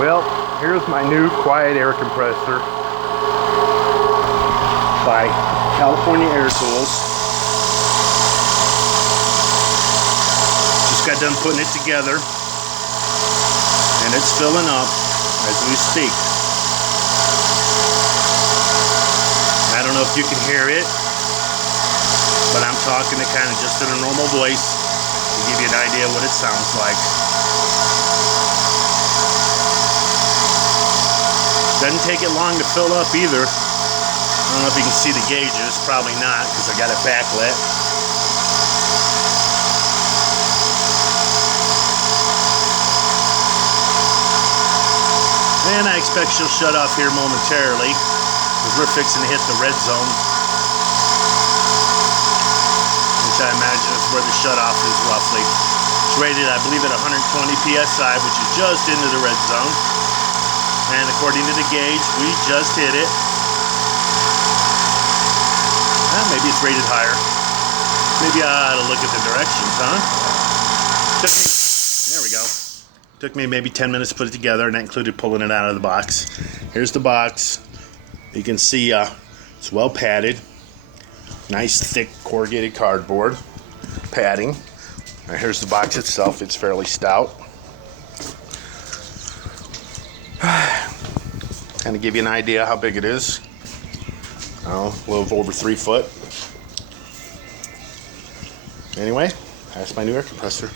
Well, here's my new quiet air compressor by California Air Tools. Just got done putting it together, and it's filling up as we speak. I don't know if you can hear it, but I'm talking it kind of just in a normal voice to give you an idea what it sounds like. Doesn't take it long to fill up either. I don't know if you can see the gauges, probably not because I got it backlit. And I expect she'll shut off here momentarily because we're fixing to hit the red zone, which I imagine is where the shutoff is roughly. It's rated, I believe, at 120 psi, which is just into the red zone. And according to the gauge, we just hit it. Well, maybe it's rated higher. Maybe I ought to look at the directions, huh? There we go. Took me maybe 10 minutes to put it together, and that included pulling it out of the box. Here's the box. You can see it's well padded. Nice thick corrugated cardboard padding. Now here's the box itself. It's fairly stout. Kind of give you an idea how big it is. Oh, a little over 3 foot. Anyway, that's my new air compressor.